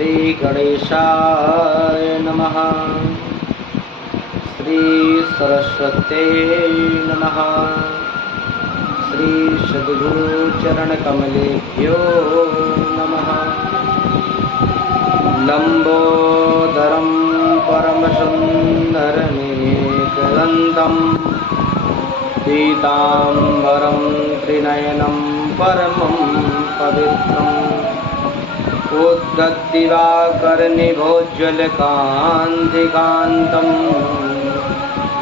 श्री गणेशाय नमः। श्री सरस्वते नमः। श्री सद्गुरु चरण कमलेभ्यो नमः। लंबोदरं परमसुंदरनेत्रदन्तं पीताम्बरं त्रिनयनं परमं पवित्रम् उद्गद्दिवाकरनिभोज्ज्वलकान्तिकान्तं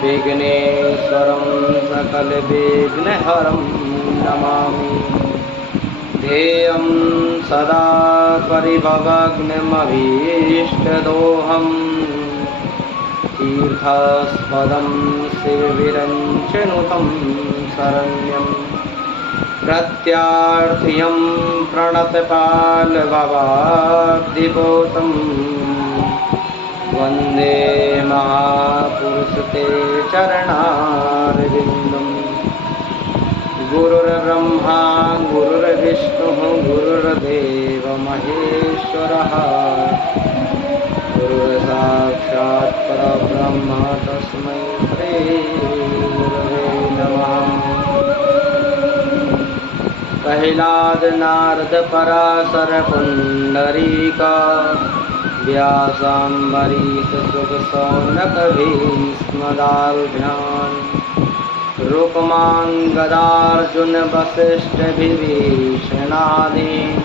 विघ्नेश्वरं सकलविघ्नहरं नमामि। ध्येयं सदा परिभवग्नमभीष्टदोहम् तीर्थास्पदं शिवविरञ्चनुतं शरण्यम् प्रत्यार्थियं प्रणतपालभवाब्धिपोतं वन्दे महापुरुषते चरणारविन्दम्। गुरुर्ब्रह्मा गुरुर्विष्णुः गुरुर्देव महेश्वरः गुरुर्साक्षात् परब्रह्म तस्मै श्री गुरवे नमः। प्रह्लाद नारद पराशर पुंडरीका व्यासाम्बरीश सुख सौनक भीष्मदारुढ्यान् रुक्मान् गदार्जुन वसिष्ठ विभीषणादीन्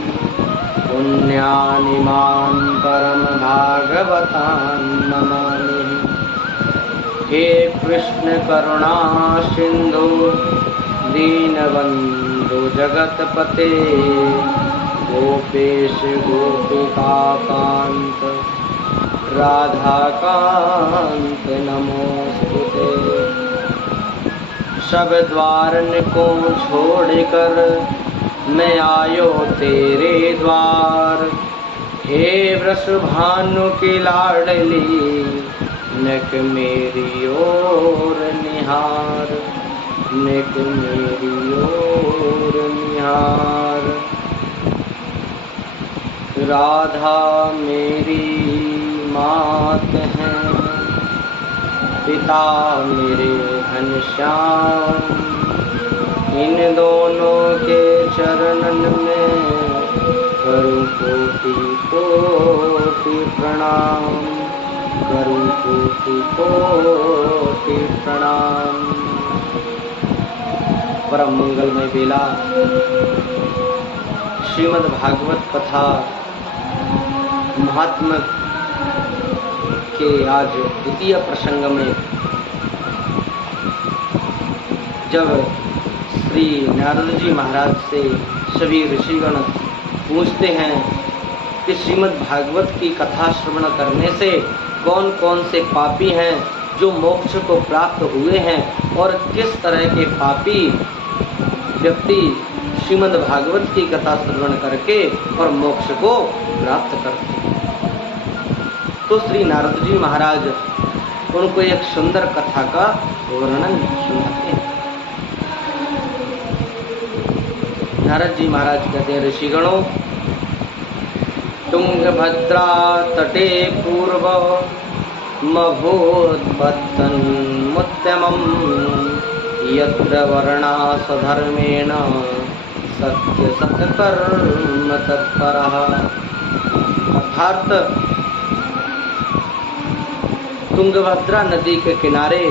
पुण्यानिमान् परम भागवतान् नमामि। हे कृष्ण करुणा सिंधु दीनबंधु जगतपते गोपेश गोपिकाकांत राधाकांत नमोस्तुते। सब द्वारन को छोड़कर मैं आयो तेरे द्वार। हे वृषभानु की लाडली नक मेरी ओर निहार नेक मेरी ओर निहार। राधा मेरी मात है पिता मेरे घनश्याम। इन दोनों के चरणन में करूं कोटि कोटि प्रणाम करूं कोटि कोटि प्रणाम। परम मंगलमय बेला श्रीमद् भागवत कथा महात्मा के आज द्वितीय प्रसंग में जब श्री नारद जी महाराज से सभी ऋषिगण पूछते हैं कि श्रीमद् भागवत की कथा श्रवण करने से कौन कौन से पापी हैं जो मोक्ष को प्राप्त हुए हैं और किस तरह के पापी व्यक्ति श्रीमद् भागवत की कथा श्रवण करके और मोक्ष को प्राप्त करते हैं। तो श्री नारद जी महाराज उनको एक सुंदर कथा का वर्णन सुनाते हैं। नारद जी महाराज कहते हैं, ऋषिगणों, तुंगभद्रा तटे पूर्व मभूद्बद्धन्मुत्तमम् यत्र वर्णा स्वधर्मेण सत्य सत्कर्म तत्परः। अर्थात तुंगभद्रा नदी के किनारे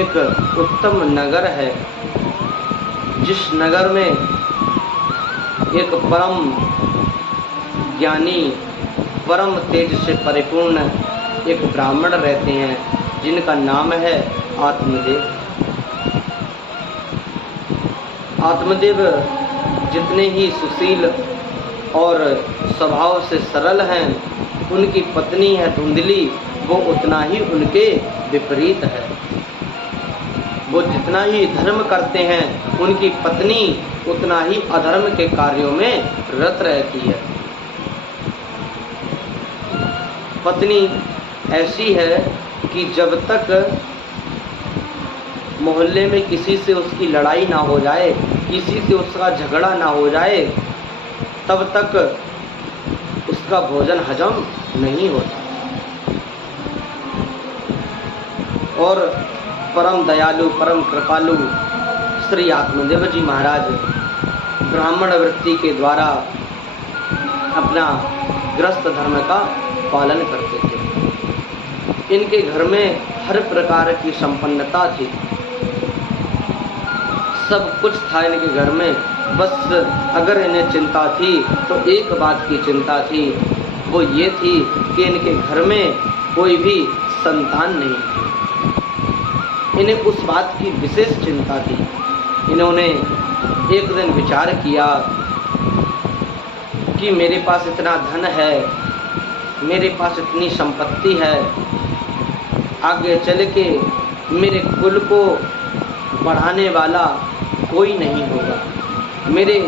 एक उत्तम नगर है, जिस नगर में एक परम ज्ञानी परम तेज से परिपूर्ण एक ब्राह्मण रहते हैं जिनका नाम है आत्मदेव। आत्मदेव जितने ही सुशील और स्वभाव से सरल हैं, उनकी पत्नी है धुंधली, वो उतना ही उनके विपरीत है। वो जितना ही धर्म करते हैं, उनकी पत्नी उतना ही अधर्म के कार्यों में रत रहती है। पत्नी ऐसी है कि जब तक मोहल्ले में किसी से उसकी लड़ाई ना हो जाए, किसी से उसका झगड़ा ना हो जाए, तब तक उसका भोजन हजम नहीं होता। और परम दयालु परम कृपालु श्री आत्मदेव जी महाराज ब्राह्मण वृत्ति के द्वारा अपना गृहस्थ धर्म का पालन करते थे। इनके घर में हर प्रकार की संपन्नता थी, सब कुछ था इनके घर में। बस अगर इन्हें चिंता थी तो एक बात की चिंता थी, वो ये थी कि इनके घर में कोई भी संतान नहीं थी। इन्हें उस बात की विशेष चिंता थी। इन्होंने एक दिन विचार किया कि मेरे पास इतना धन है, मेरे पास इतनी संपत्ति है, आगे चल के मेरे कुल को बढ़ाने वाला कोई नहीं होगा, मेरे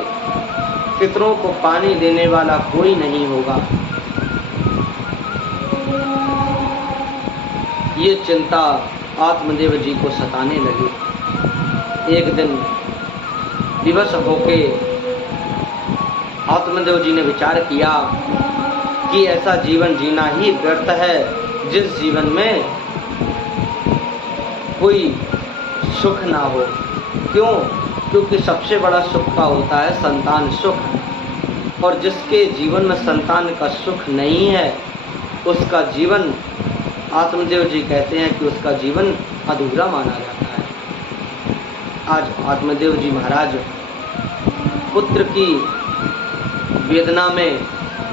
पितरों को पानी देने वाला कोई नहीं होगा। ये चिंता आत्मदेव जी को सताने लगी। एक दिन विवश होके आत्मदेव जी ने विचार किया कि ऐसा जीवन जीना ही व्यर्थ है जिस जीवन में कोई सुख ना हो। क्यों? क्योंकि सबसे बड़ा सुख का होता है संतान सुख, और जिसके जीवन में संतान का सुख नहीं है उसका जीवन, आत्मदेव जी कहते हैं कि उसका जीवन अधूरा माना जाता है। आज आत्मदेव जी महाराज पुत्र की वेदना में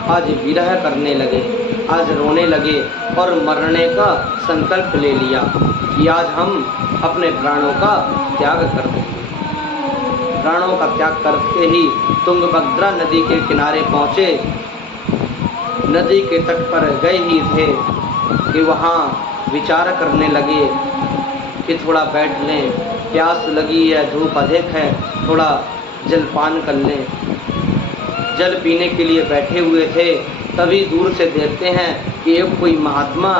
आज विरह करने लगे, आज रोने लगे और मरने का संकल्प ले लिया कि आज हम अपने प्राणों का त्याग कर देंगे। प्राणों का त्याग करके ही तुंगभद्रा नदी के किनारे पहुँचे। नदी के तट पर गए ही थे कि वहाँ विचार करने लगे कि थोड़ा बैठ लें, प्यास लगी है, धूप अधिक है, थोड़ा जलपान कर लें। जल पीने के लिए बैठे हुए थे, तभी दूर से देखते हैं कि एक कोई महात्मा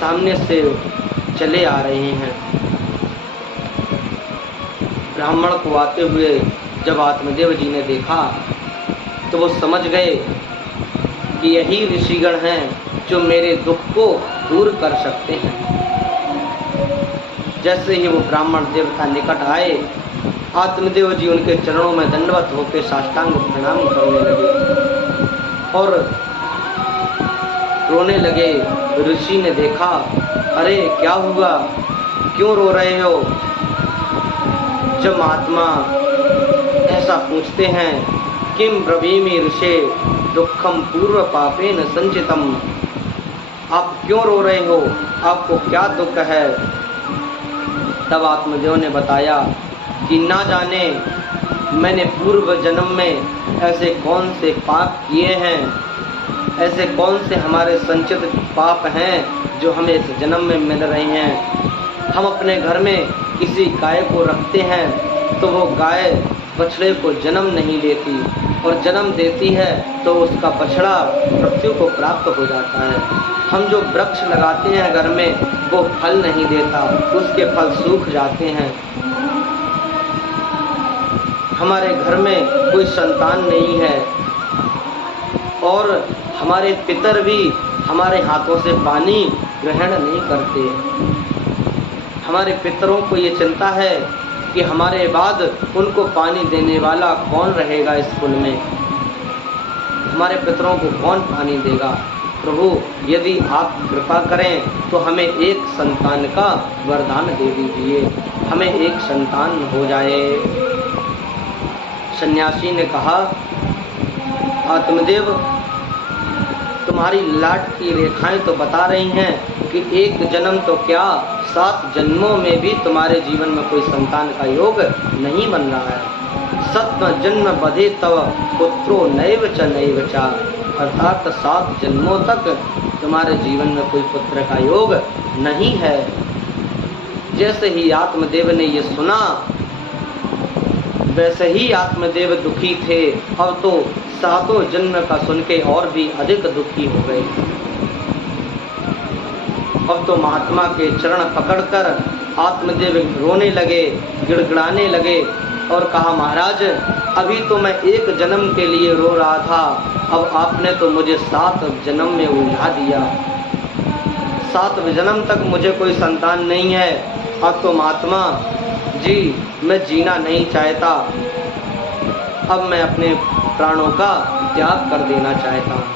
सामने से चले आ रहे हैं। ब्राह्मण को आते हुए जब आत्मदेव जी ने देखा तो वो समझ गए कि यही ऋषिगण हैं जो मेरे दुख को दूर कर सकते हैं। जैसे ही वो ब्राह्मण देवता निकट आए, आत्मदेव जी उनके चरणों में दंडवत होकर साष्टांग प्रणाम करने लगे और रोने लगे। ऋषि ने देखा, अरे क्या हुआ, क्यों रो रहे हो? जब महात्मा ऐसा पूछते हैं, किम ब्रवीमि ऋषे दुखम पूर्व पापेन संचितम, आप क्यों रो रहे हो, आपको क्या दुख है? तब आत्मदेव ने बताया कि ना जाने मैंने पूर्व जन्म में ऐसे कौन से पाप किए हैं, ऐसे कौन से हमारे संचित पाप हैं जो हमें इस जन्म में मिल रहे हैं। हम अपने घर में किसी गाय को रखते हैं तो वो गाय बछड़े को जन्म नहीं देती, और जन्म देती है तो उसका बछड़ा मृत्यु को प्राप्त हो जाता है। हम जो वृक्ष लगाते हैं घर में वो फल नहीं देता, उसके फल सूख जाते हैं। हमारे घर में कोई संतान नहीं है और हमारे पितर भी हमारे हाथों से पानी ग्रहण नहीं करते। हमारे पितरों को ये चिंता है कि हमारे बाद उनको पानी देने वाला कौन रहेगा इस कुल में, हमारे पितरों को कौन पानी देगा। प्रभु यदि आप कृपा करें तो हमें एक संतान का वरदान दे दीजिए, हमें एक संतान हो जाए। सन्यासी ने कहा, आत्मदेव तुम्हारी लाट की रेखाएं तो बता रही हैं कि एक जन्म तो क्या 7 जन्मों में भी तुम्हारे जीवन में कोई संतान का योग नहीं बन रहा है। 7 जन्म बधे तव पुत्रो नैव च नैव च, अर्थात 7 जन्मों तक तुम्हारे जीवन में कोई पुत्र का योग नहीं है। जैसे ही आत्मदेव ने ये सुना वैसे ही आत्मदेव दुखी थे। अब तो 7 जन्म का सुन के और भी अधिक दुखी हो गए। अब तो महात्मा के चरण पकड़कर आत्मदेव रोने लगे, गिड़गिड़ाने लगे और कहा, महाराज अभी तो मैं 1 जन्म के लिए रो रहा था, अब आपने तो मुझे 7 जन्म में उलझा दिया। 7 जन्म तक मुझे कोई संतान नहीं है। अब तो महात्मा जी मैं जीना नहीं चाहता, अब मैं अपने प्राणों का त्याग कर देना चाहता हूँ।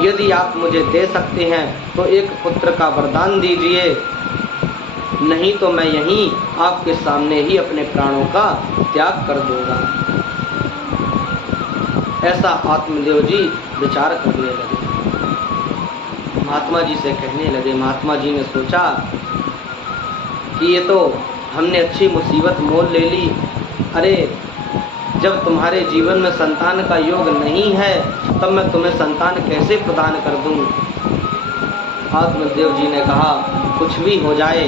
यदि आप मुझे दे सकते हैं तो एक पुत्र का वरदान दीजिए, नहीं तो मैं यहीं आपके सामने ही अपने प्राणों का त्याग कर दूंगा। ऐसा आत्मदेव जी विचार करने लगे। महात्मा जी से कहने लगे, महात्मा जी ने सोचा कि ये तो हमने अच्छी मुसीबत मोल ले ली। अरे जब तुम्हारे जीवन में संतान का योग नहीं है तब मैं तुम्हें संतान कैसे प्रदान कर दूं। आत्मदेव जी ने कहा, कुछ भी हो जाए,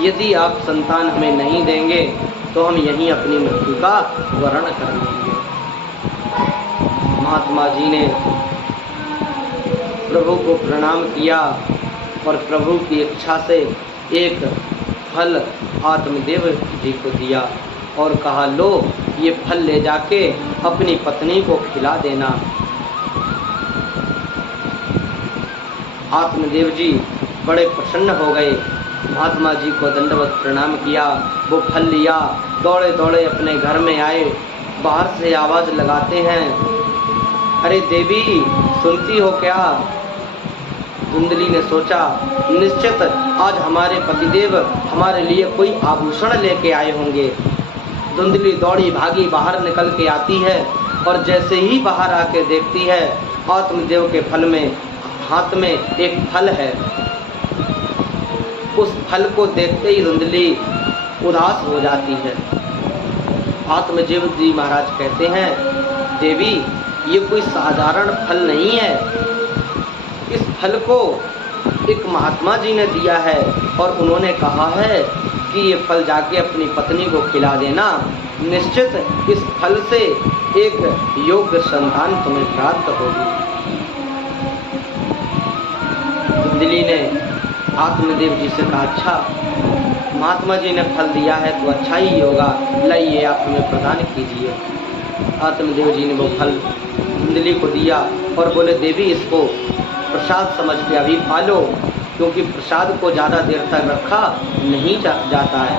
यदि आप संतान हमें नहीं देंगे तो हम यहीं अपनी मृत्यु का वर्ण कर लेंगे। महात्मा जी ने प्रभु को प्रणाम किया और प्रभु की इच्छा से एक फल आत्मदेव जी को दिया और कहा, लो ये फल ले जाके अपनी पत्नी को खिला देना। आत्मदेव जी बड़े प्रसन्न हो गए, महात्मा जी को दंडवत प्रणाम किया, वो फल लिया, दौड़े दौड़े अपने घर में आए। बाहर से आवाज़ लगाते हैं, अरे देवी सुनती हो क्या। धुंधली ने सोचा, निश्चित आज हमारे पतिदेव हमारे लिए कोई आभूषण लेके आए होंगे। धुंधली दौड़ी भागी बाहर निकल के आती है और जैसे ही बाहर आके देखती है आत्मदेव के फल में हाथ में एक फल है। उस फल को देखते ही धुंधली उदास हो जाती है। आत्मदेव जी महाराज कहते हैं, देवी ये कोई साधारण फल नहीं है, इस फल को एक महात्मा जी ने दिया है और उन्होंने कहा है कि ये फल जाके अपनी पत्नी को खिला देना, निश्चित इस फल से एक योग्य संतान तुम्हें प्राप्त होगी। धुंधली ने आत्मदेव जी से कहा, अच्छा महात्मा जी ने फल दिया है तो अच्छा ही होगा, लाइए आप हमें प्रदान कीजिए। आत्मदेव जी ने वो फल धुंधली को दिया और बोले, देवी इसको प्रसाद समझ के अभी खा लो, क्योंकि प्रसाद को ज़्यादा देर तक रखा नहीं जाता है।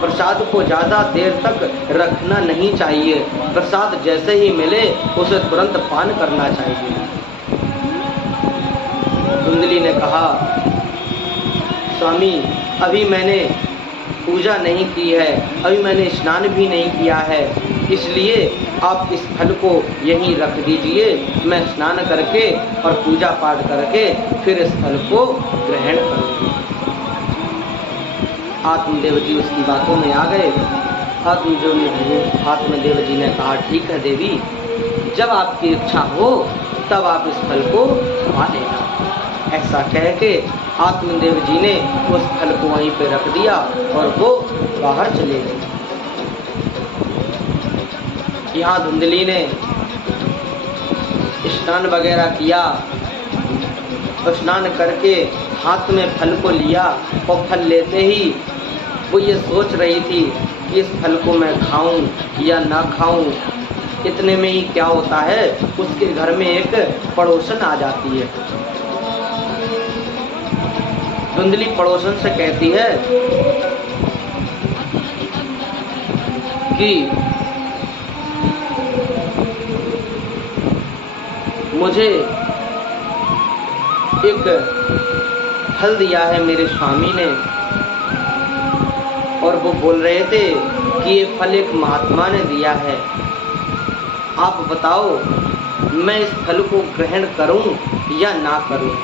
प्रसाद को ज़्यादा देर तक रखना नहीं चाहिए, प्रसाद जैसे ही मिले उसे तुरंत पान करना चाहिए। धुंधली ने कहा, स्वामी अभी मैंने पूजा नहीं की है, अभी मैंने स्नान भी नहीं किया है, इसलिए आप इस फल को यहीं रख दीजिए, मैं स्नान करके और पूजा पाठ करके फिर इस फल को ग्रहण करूँगी। आत्मदेव जी उसकी बातों में आ गए। आत्मदेव जी ने कहा, ठीक है देवी, जब आपकी इच्छा हो तब आप इस फल को खा लेना। ऐसा कह के आत्मदेव जी ने उस फल को वहीं पे रख दिया और वो बाहर चले गए। यहाँ धुंधली ने स्नान वगैरह किया, स्नान करके हाथ में फल को लिया और फल लेते ही वो ये सोच रही थी कि इस फल को मैं खाऊं या ना खाऊं। इतने में ही क्या होता है, उसके घर में एक पड़ोसन आ जाती है। धुंधली पड़ोसन से कहती है कि मुझे एक फल दिया है मेरे स्वामी ने, और वो बोल रहे थे कि ये फल एक महात्मा ने दिया है, आप बताओ मैं इस फल को ग्रहण करूं या ना करूं।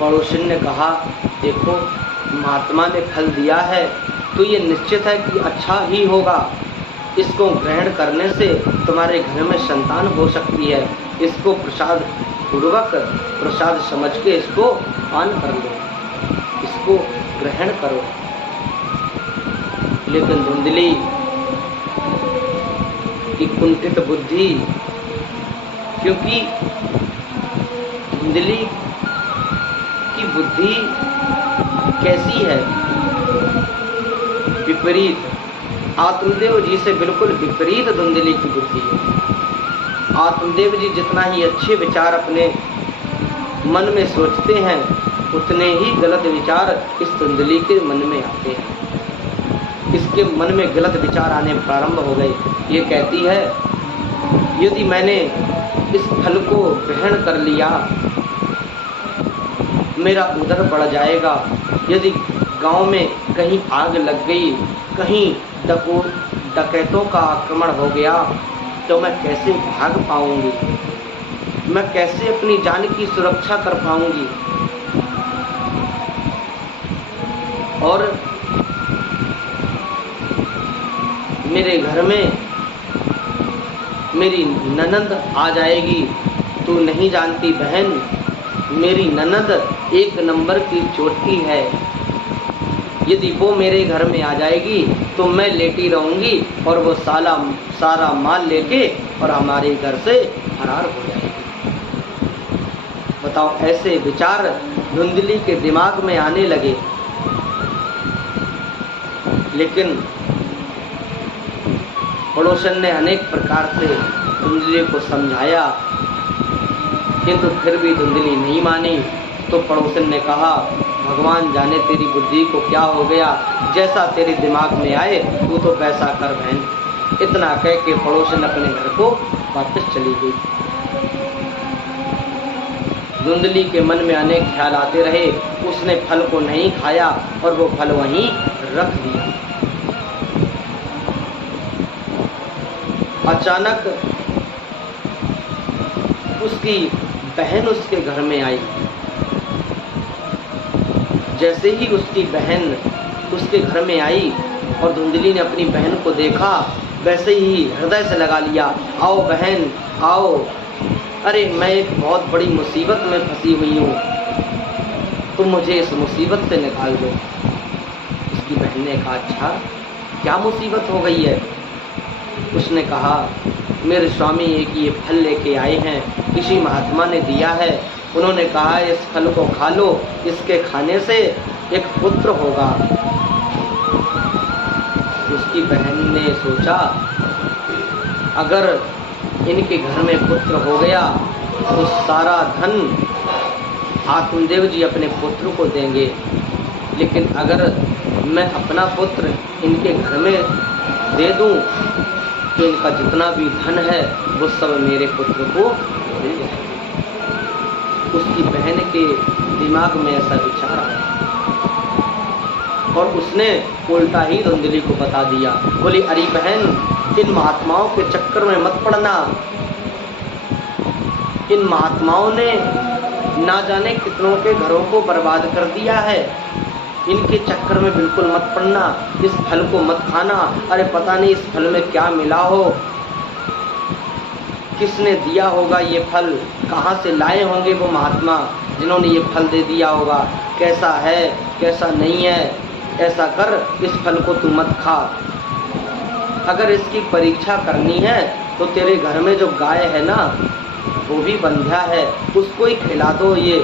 पड़ोसन ने कहा, देखो महात्मा ने फल दिया है तो ये निश्चित है कि अच्छा ही होगा, इसको ग्रहण करने से तुम्हारे घर में संतान हो सकती है, इसको प्रसाद पूर्वक प्रसाद समझ के इसको पान कर लो, इसको ग्रहण करो। लेकिन धुंधली की कुंठित बुद्धि, क्योंकि धुंधली की बुद्धि कैसी है, विपरीत। आत्मदेव जी से बिल्कुल विपरीत धुंधली की बुद्धि है। आत्मदेव जी जितना ही अच्छे विचार अपने मन में सोचते हैं, उतने ही गलत विचार इस धुंधली के मन में आते हैं। इसके मन में गलत विचार आने प्रारंभ हो गए। ये कहती है, यदि मैंने इस फल को ग्रहण कर लिया, मेरा उदर बढ़ जाएगा। यदि गांव में कहीं आग लग गई, कहीं डकैतों का आक्रमण हो गया, तो मैं कैसे भाग पाऊंगी, मैं कैसे अपनी जान की सुरक्षा कर पाऊंगी। और मेरे घर में मेरी ननद आ जाएगी। तू नहीं जानती बहन, मेरी ननद एक नंबर की चोटी है। यदि वो मेरे घर में आ जाएगी तो मैं लेटी रहूंगी और वो सारा माल लेके और हमारे घर से फरार हो जाएगी। बताओ, ऐसे विचार धुंधली के दिमाग में आने लगे। लेकिन पड़ोसन ने अनेक प्रकार से धुंधली को समझाया, किंतु फिर भी धुंधली नहीं मानी। तो पड़ोसन ने कहा, भगवान जाने तेरी बुद्धि को क्या हो गया, जैसा तेरे दिमाग में आए तू तो वैसा कर बहन। इतना कह के पड़ोसन अपने घर को वापस चली गई। धुंधली के मन में अनेक ख्याल आते रहे। उसने फल को नहीं खाया और वो फल वहीं रख दिया। अचानक उसकी बहन उसके घर में आई। जैसे ही उसकी बहन उसके घर में आई और धुंधली ने अपनी बहन को देखा, वैसे ही हृदय से लगा लिया, आओ बहन आओ, अरे मैं एक बहुत बड़ी मुसीबत में फंसी हुई हूँ, तुम मुझे इस मुसीबत से निकाल दो। उसकी बहन ने कहा, अच्छा क्या मुसीबत हो गई है? उसने कहा, मेरे स्वामी एक ये फल लेके आए हैं, किसी महात्मा ने दिया है। उन्होंने कहा इस फल को खा लो, इसके खाने से एक पुत्र होगा। उसकी बहन ने सोचा, अगर इनके घर में पुत्र हो गया तो सारा धन आत्मदेव जी अपने पुत्र को देंगे, लेकिन अगर मैं अपना पुत्र इनके घर में दे दूं तो इनका जितना भी धन है वो सब मेरे पुत्र को मिल जाएगा। उसकी बहन के दिमाग में ऐसा विचार आया और उसने उल्टा ही धुंधली को बता दिया। बोली, अरे बहन, इन महात्माओं के चक्कर में मत पड़ना। इन महात्माओं ने ना जाने कितनों के घरों को बर्बाद कर दिया है। इनके चक्कर में बिल्कुल मत पड़ना, इस फल को मत खाना। अरे पता नहीं इस फल में क्या मिला हो, किसने दिया होगा ये फल, कहाँ से लाए होंगे वो महात्मा जिन्होंने ये फल दे दिया होगा, कैसा है कैसा नहीं है। ऐसा कर, इस फल को तू मत खा। अगर इसकी परीक्षा करनी है तो तेरे घर में जो गाय है ना, वो भी बंध्या है, उसको ही खिला दो ये,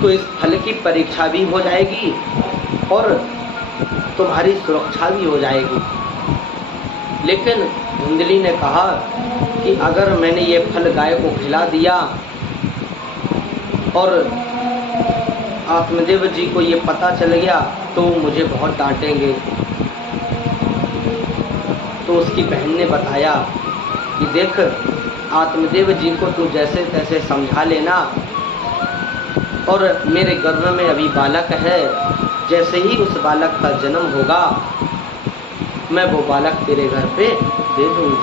तो इस फल की परीक्षा भी हो जाएगी और तुम्हारी सुरक्षा भी हो जाएगी। लेकिन धुंधली ने कहा कि अगर मैंने ये फल गाय को खिला दिया और आत्मदेव जी को ये पता चल गया तो मुझे बहुत डांटेंगे। तो उसकी बहन ने बताया कि देख, आत्मदेव जी को तू जैसे तैसे समझा लेना और मेरे गर्भ में अभी बालक है, जैसे ही उस बालक का जन्म होगा मैं वो बालक तेरे घर पे दे दूँगी।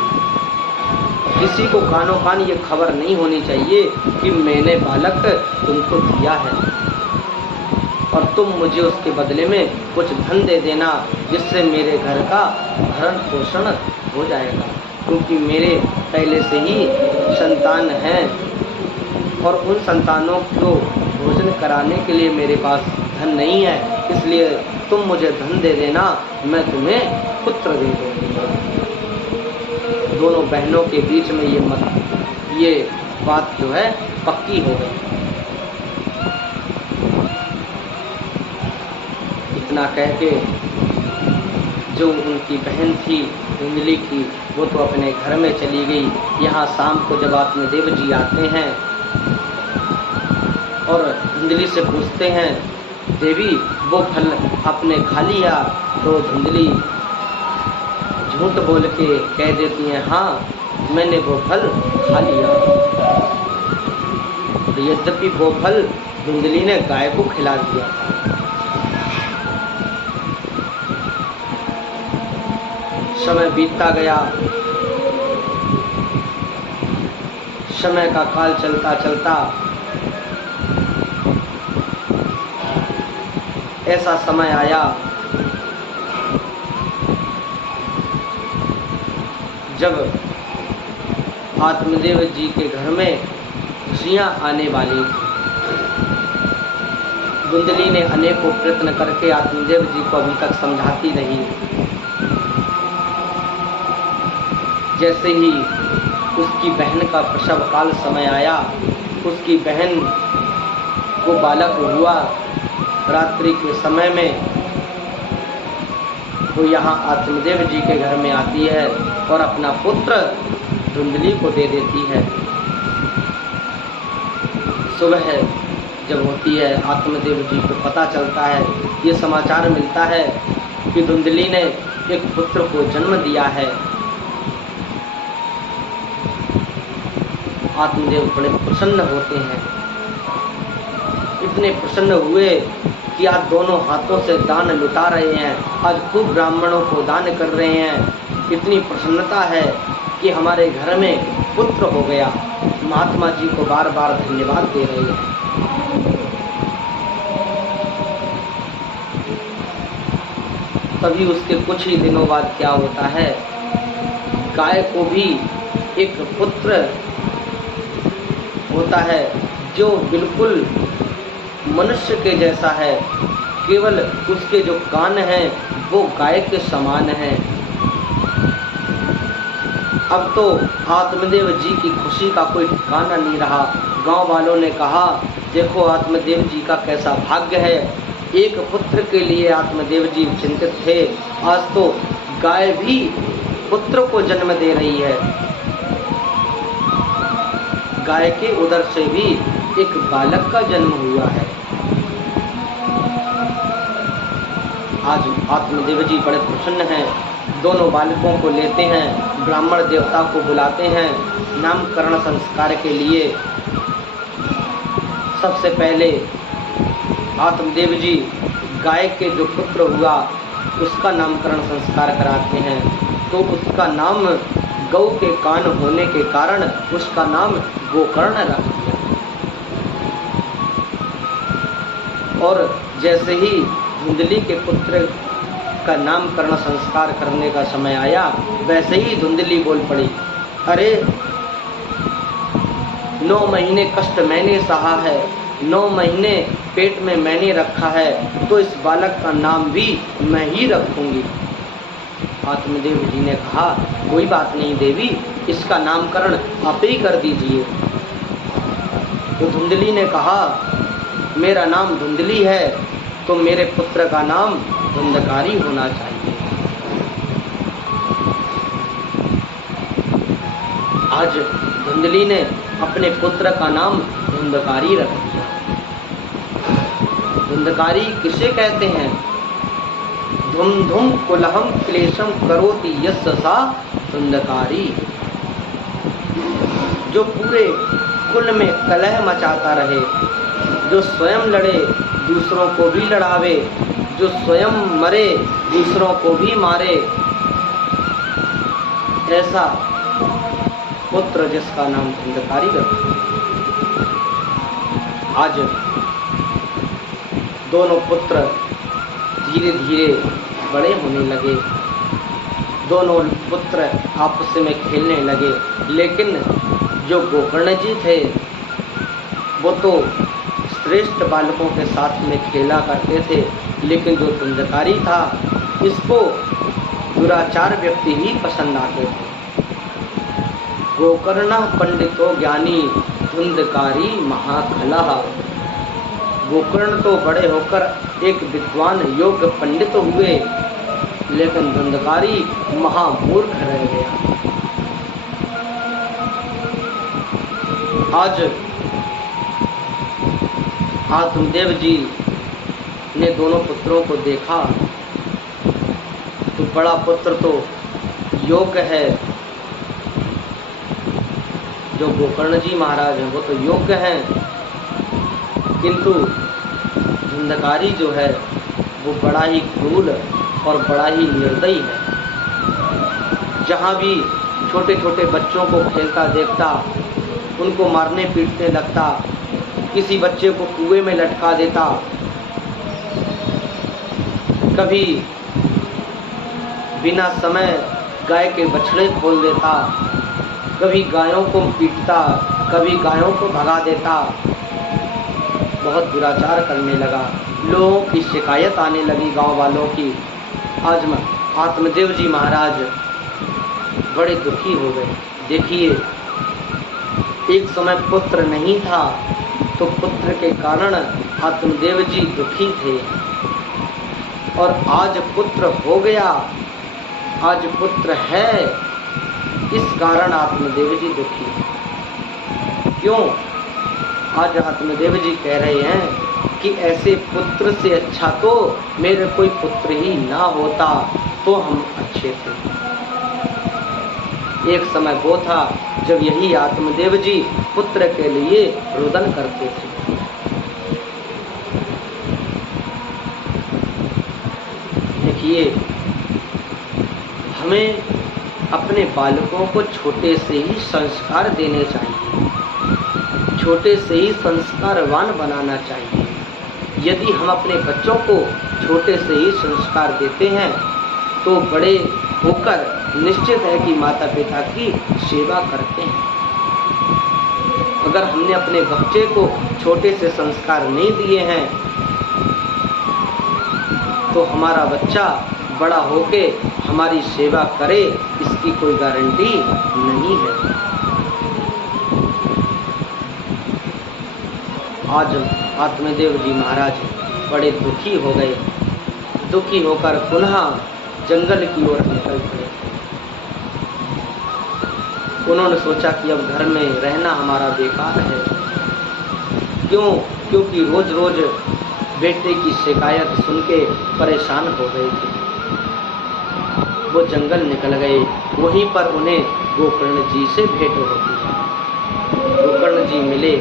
किसी को कानों कान ये खबर नहीं होनी चाहिए कि मैंने बालक तुमको दिया है और तुम मुझे उसके बदले में कुछ धन दे देना, जिससे मेरे घर का भरण पोषण हो जाएगा, क्योंकि मेरे पहले से ही संतान हैं और उन संतानों को भोजन कराने के लिए मेरे पास धन नहीं है, इसलिए तुम मुझे धन दे देना, मैं तुम्हें पुत्र दे दूँगी। दोनों बहनों के बीच में ये बात जो है पक्की हो गई। इतना कह के जो उनकी बहन थी धुंधली की, वो तो अपने घर में चली गई। यहाँ शाम को जब आत्मदेव जी आते हैं और धुंधली से पूछते हैं, देवी वो फल आपने खा लिया? तो धुंधली झूठ बोल के कह देती हैं, हाँ मैंने वो फल खा लिया। यद्यपि वो फल धुंधली ने गाय को खिला दिया था। समय बीतता गया, समय का काल चलता चलता ऐसा समय आया जब आत्मदेव जी के घर में खुशियां आने वाली थी। धुंधली ने अनेकों प्रयत्न करके आत्मदेव जी को अभी तक समझाती रही। जैसे ही उसकी बहन का प्रसव काल समय आया, उसकी बहन को बालक हुआ, रात्रि के समय में वो यहाँ आत्मदेव जी के घर में आती है और अपना पुत्र धुंधली को दे देती है। सुबह जब होती है, आत्मदेव जी को पता चलता है, ये समाचार मिलता है कि धुंधली ने एक पुत्र को जन्म दिया है। आत्मदेव बड़े प्रसन्न होते हैं, इतने प्रसन्न हुए कि आज दोनों हाथों से दान लुटा रहे हैं, आज खूब ब्राह्मणों को दान कर रहे हैं। इतनी प्रसन्नता है कि हमारे घर में पुत्र हो गया। महात्मा जी को बार बार धन्यवाद दे रहे हैं। तभी उसके कुछ ही दिनों बाद क्या होता है, गाय को भी एक पुत्र होता है जो बिल्कुल मनुष्य के जैसा है, केवल उसके जो कान हैं वो गाय के समान हैं। अब तो आत्मदेव जी की खुशी का कोई ठिकाना नहीं रहा। गांव वालों ने कहा, देखो आत्मदेव जी का कैसा भाग्य है, एक पुत्र के लिए आत्मदेव जी चिंतित थे, आज तो गाय भी पुत्र को जन्म दे रही है। गाय के उदर से भी एक बालक का जन्म हुआ है। आज आत्मदेव जी बड़े प्रसन्न हैं, दोनों बालकों को लेते हैं, ब्राह्मण देवता को बुलाते हैं नामकरण संस्कार के लिए। सबसे पहले आत्मदेव जी गाय के जो पुत्र हुआ उसका नामकरण संस्कार कराते हैं। तो उसका नाम गौ के कान होने के कारण उसका नाम गोकर्ण रख दिया। और जैसे ही धुंधली के पुत्र का नामकरण संस्कार करने का समय आया, वैसे ही धुंधली बोल पड़ी, अरे 9 महीने कष्ट मैंने सहा है, 9 महीने पेट में मैंने रखा है, तो इस बालक का नाम भी मैं ही रखूंगी। आत्मदेव जी ने कहा, कोई बात नहीं देवी, इसका नामकरण आप ही कर दीजिए। तो धुंधली ने कहा, मेरा नाम धुंधली है तो मेरे पुत्र का नाम धुंधकारी होना चाहिए। आज धुंधली ने अपने पुत्र का नाम धुंधकारी रख दिया। धुंधकारी किसे कहते हैं? धुम धुम कुलहम क्लेशम करोति यस्य सा धुंधकारी। जो पूरे कुल में कलह मचाता रहे, जो स्वयं लड़े दूसरों को भी लड़ावे, जो स्वयं मरे दूसरों को भी मारे, ऐसा पुत्र जिसका नाम धुंधकारी रखा। आज दोनों पुत्र धीरे धीरे बड़े होने लगे, दोनों पुत्र आपस में खेलने लगे। लेकिन जो गोकर्ण जी थे वो तो श्रेष्ठ बालकों के साथ में खेला करते थे, लेकिन जो धुंधकारी था इसको दुराचार व्यक्ति ही पसंद आते थे। गोकर्ण पंडितो ज्ञानी धुंधकारी महाखलः। गोकर्ण तो बड़े होकर एक विद्वान योग पंडित हुए, लेकिन धंधकारी महामूर्ख रह गया। आज आत्मदेव जी ने दोनों पुत्रों को देखा तो बड़ा पुत्र तो योग्य है, जो गोकर्ण जी महाराज हैं वो तो योग्य हैं, किंतु धंधकारी जो है वो बड़ा ही क्रूर और बड़ा ही निर्दयी है। जहाँ भी छोटे छोटे बच्चों को खेलता देखता उनको मारने पीटने लगता, किसी बच्चे को कुएं में लटका देता, कभी बिना समय गाय के बछड़े खोल देता, कभी गायों को पीटता, कभी गायों को भगा देता, बहुत दुराचार करने लगा। लोगों की शिकायत आने लगी गांव वालों की। आज आत्मदेव जी महाराज बड़े दुखी हो गए। देखिए, एक समय पुत्र नहीं था तो पुत्र के कारण आत्मदेव जी दुखी थे, और आज पुत्र हो गया, आज पुत्र है, इस कारण आत्मदेव जी दुखी हैं। क्यों? आज आत्मदेव जी कह रहे हैं कि ऐसे पुत्र से अच्छा तो मेरे कोई पुत्र ही ना होता तो हम अच्छे थे। एक समय वो था जब यही आत्मदेव जी पुत्र के लिए रुदन करते थे। देखिए, हमें अपने बालकों को छोटे से ही संस्कार देने चाहिए, छोटे से ही संस्कारवान बनाना चाहिए। यदि हम अपने बच्चों को छोटे से ही संस्कार देते हैं तो बड़े होकर निश्चित है कि माता पिता की सेवा करते हैं। अगर हमने अपने बच्चे को छोटे से संस्कार नहीं दिए हैं तो हमारा बच्चा बड़ा होके हमारी सेवा करे, इसकी कोई गारंटी नहीं है। आज आत्मदेव जी महाराज बड़े दुखी हो गए। दुखी होकर पुनः जंगल की ओर निकल पड़े। उन्होंने सोचा कि अब घर में रहना हमारा बेकार है। क्यों? क्योंकि रोज रोज बेटे की शिकायत सुन के परेशान हो गए थे। वो जंगल निकल गए। वहीं पर उन्हें गोकर्ण जी से भेंट होती है। गोकर्ण जी मिले।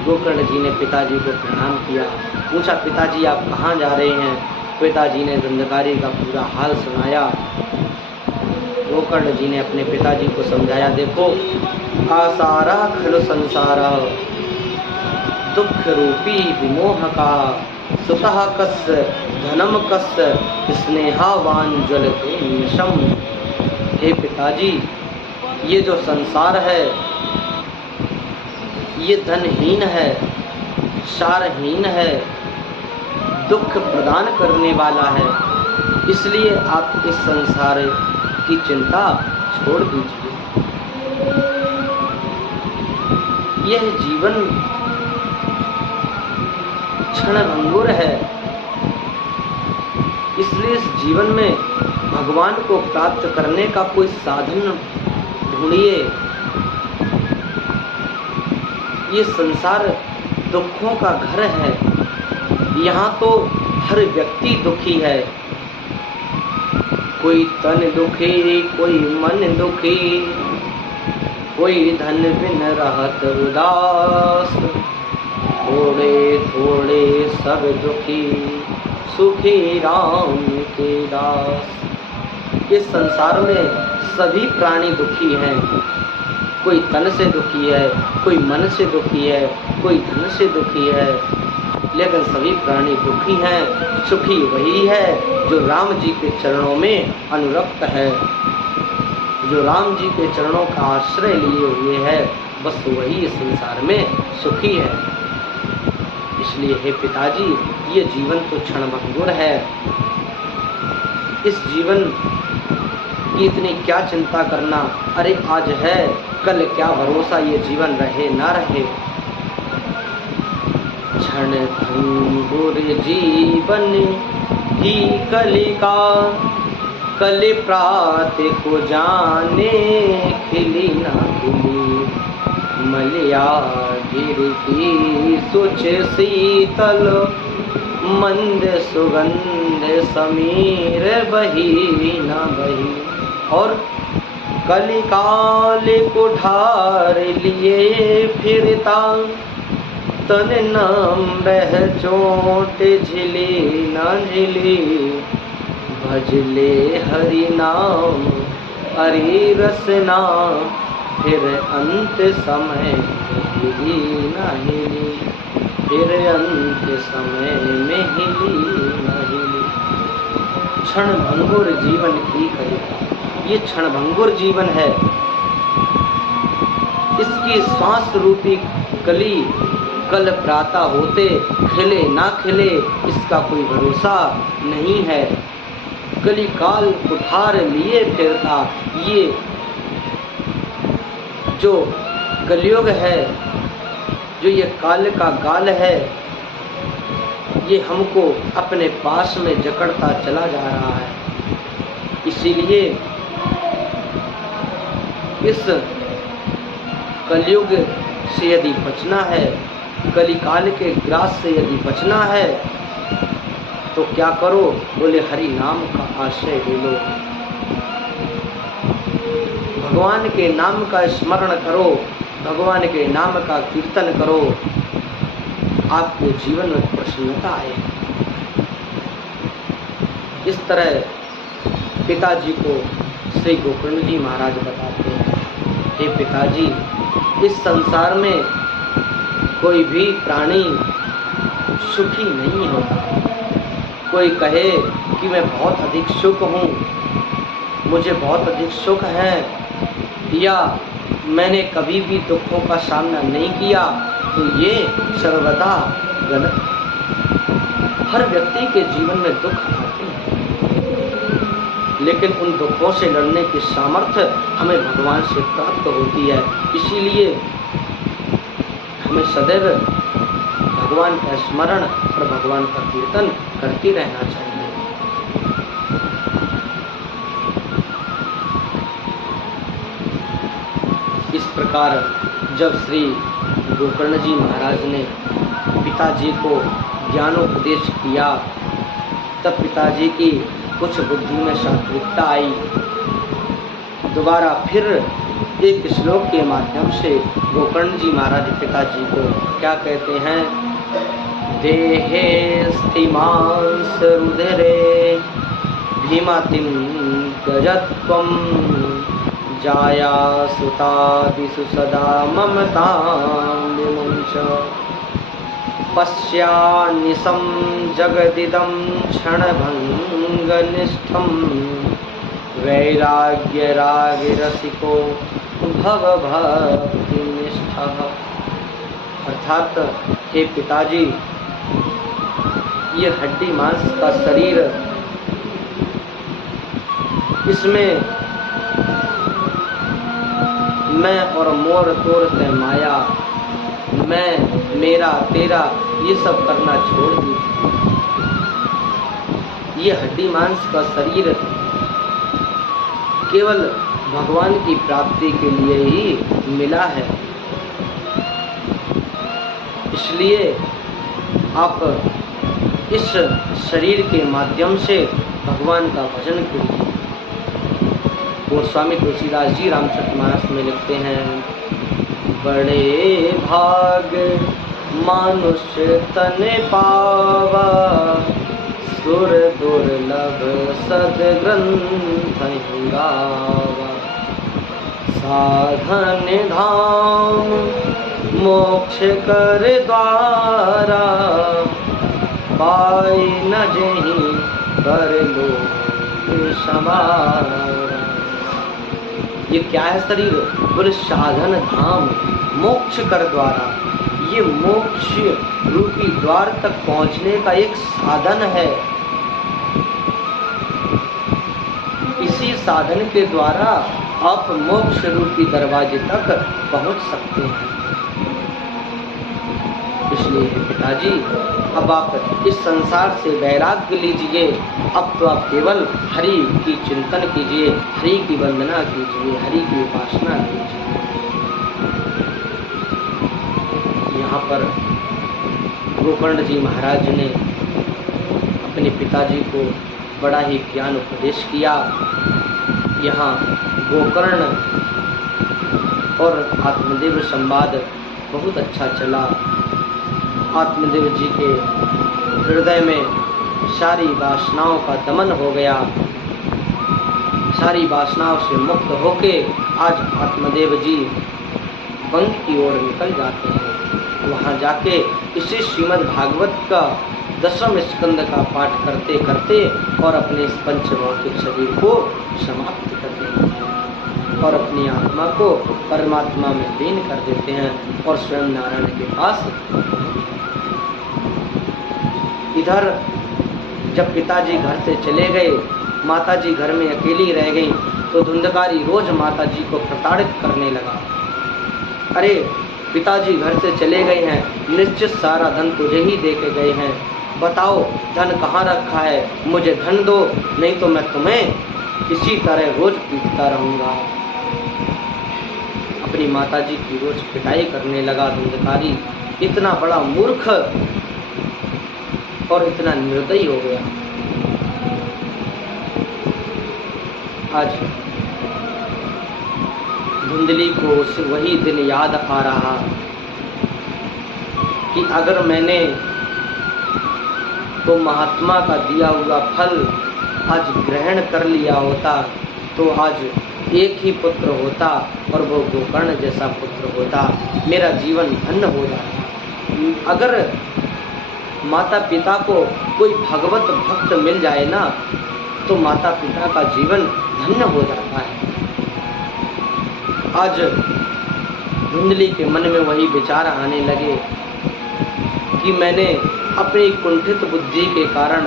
गोकर्ण जी ने पिताजी को प्रणाम किया। पूछा, पिताजी आप कहाँ जा रहे हैं? पिताजी ने धंधकारी का पूरा हाल सुनाया। गोकर्ण जी ने अपने पिताजी को समझाया, देखो, आसारा खलु संसारा दुख रूपी विमोह का सुतः कस्य धनम कस्य स्नेहावान ज्वलते निशम। हे पिताजी, ये जो संसार है ये धनहीन है, सारहीन है, दुख प्रदान करने वाला है, इसलिए आप इस संसार की चिंता छोड़ दीजिए। यह जीवन क्षणभंगुर है, इसलिए इस जीवन में भगवान को प्राप्त करने का कोई साधन ढूंढिए। ये संसार दुखों का घर है। यहाँ तो हर व्यक्ति दुखी है। कोई तन दुखी, कोई मन दुखी, कोई धन बिन रहत उदास, थोड़े थोड़े सब दुखी, सुखी राम के दास। इस संसार में सभी प्राणी दुखी हैं। कोई तन से दुखी है, कोई मन से दुखी है, कोई धन से दुखी है, लेकिन सभी प्राणी दुखी हैं। सुखी वही है जो राम जी के चरणों में अनुरक्त है, जो राम जी के चरणों का आश्रय लिए हुए है, बस वही इस संसार में सुखी है। इसलिए हे पिताजी, ये जीवन तो क्षणभंगुर है। इस जीवन की इतनी क्या चिंता करना? अरे आज है, कल क्या भरोसा ये जीवन रहे ना रहे। क्षण भंगुर जीवन की कलिका, कलि प्रात को जाने खिली न खिली। मलिया गिरती सुच शीतल, मंद सुगंध समीर बही न बही। और कलिकाल कुठार लिए फिरता, तन नाम रह चोट झिली न झिली। भजले हरि नाम हरि रसना, फिर अंत समय हिली न हिली। फिर अंत समय में हिली न हिली। क्षण भंगुर जीवन की कलिका, ये क्षण भंगुर जीवन है। इसकी श्वास रूपी कली कल प्रातः होते खिले ना खिले, इसका कोई भरोसा नहीं है। कली काल कुठार लिए फिरता, ये जो कलयुग है, जो ये काल का गाल है, ये हमको अपने पास में जकड़ता चला जा रहा है। इसीलिए इस कलयुग से यदि बचना है, कलिकाल के ग्रास से यदि बचना है, तो क्या करो? बोले हरि नाम का आश्रय ले लो, भगवान के नाम का स्मरण करो, भगवान के नाम का कीर्तन करो, आपके जीवन में प्रसन्नता आए। इस तरह पिताजी को श्री गोकर्ण जी महाराज बताते हैं, हे पिताजी, इस संसार में कोई भी प्राणी सुखी नहीं होता। कोई कहे कि मैं बहुत अधिक सुख हूँ, मुझे बहुत अधिक सुख है, या मैंने कभी भी दुखों का सामना नहीं किया, तो ये सर्वदा गलत। हर व्यक्ति के जीवन में दुख आते हैं, लेकिन उन दुखों से लड़ने की सामर्थ्य हमें भगवान से प्राप्त होती है। इसीलिए हमें सदैव भगवान का स्मरण और भगवान का कीर्तन करते रहना चाहिए। इस प्रकार जब श्री गोकर्ण जी महाराज ने पिताजी को ज्ञानोपदेश किया, तब पिताजी की कुछ बुद्धि में सात्विकता आई। दोबारा फिर एक श्लोक के माध्यम से गोकर्ण जी महाराज पिताजी को क्या कहते हैं? देहे स्थिमांस रुधिरे भीमातिं गजत्वं, जाया सुतादिषु सदा ममतां विमुञ्च। पश्यानिशं जगदिदं क्षणभङ्गनिष्ठं, वैराग्यरागरसिको भवभक्तिनिष्ठः। अर्थात हे पिताजी, ये हड्डी मांस का शरीर, इसमें मैं और मोर तोर तय माया, मैं मेरा तेरा ये सब करना छोड़ दीजिए। ये हड्डी मांस का शरीर केवल भगवान की प्राप्ति के लिए ही मिला है। इसलिए आप इस शरीर के माध्यम से भगवान का भजन कीजिए। गोस्वामी तुलसीदास जी रामचरितमानस में लिखते हैं, बड़े भाग मानुष्य तन पावा, सुर दुर्लभ सद्ग्रंथ गावा। साधन धाम मोक्ष कर द्वारा, पाई न जहीं कर लो सवारा। ये क्या है शरीर? बोले साधन धाम मोक्ष कर द्वारा। ये मोक्ष रूपी द्वार तक पहुंचने का एक साधन है। इसी साधन के द्वारा आप मोक्ष रूपी दरवाजे तक पहुंच सकते हैं। इसलिए हे पिताजी, अब आप इस संसार से वैराग्य लीजिए। अब तो आप केवल हरि की चिंतन कीजिए, हरि की वंदना कीजिए, हरि की उपासना कीजिए। यहाँ पर गोकर्ण जी महाराज ने अपने पिताजी को बड़ा ही ज्ञान उपदेश किया। यहाँ गोकर्ण और आत्मदेव संवाद बहुत अच्छा चला। आत्मदेव जी के हृदय में सारी वासनाओं का दमन हो गया। सारी वासनाओं से मुक्त होके आज आत्मदेव जी वन की ओर निकल जाते हैं। वहाँ जाके इसी श्रीमद् भागवत का 10वें स्कंद का पाठ करते करते और अपने इस पंचभौतिक शरीर को समाप्त कर देते हैं और अपनी आत्मा को परमात्मा में लीन कर देते हैं और स्वयं नारायण के पास। इधर जब पिताजी घर से चले गए, माताजी घर में अकेली रह गई, तो धुंधकारी रोज माताजी को प्रताड़ित करने लगा। अरे पिताजी घर से चले गए हैं, निश्चित सारा धन तुझे ही दे के गए हैं, बताओ धन कहाँ रखा है, मुझे धन दो, नहीं तो मैं तुम्हें इसी तरह रोज पीटता रहूंगा। अपनी माताजी की रोज पिटाई करने लगा धुंधकारी। इतना बड़ा मूर्ख और इतना निर्दयी हो गया। आज धुंधली को वही दिन याद आ रहा कि अगर मैंने तो महात्मा का दिया हुआ फल आज ग्रहण कर लिया होता तो आज एक ही पुत्र होता और वो गोकर्ण जैसा पुत्र होता, मेरा जीवन धन्य हो जाता। अगर माता पिता को कोई भगवत भक्त मिल जाए ना तो माता पिता का जीवन धन्य हो जाता है। आज धुंधली के मन में वही विचार आने लगे कि मैंने अपनी कुंठित बुद्धि के कारण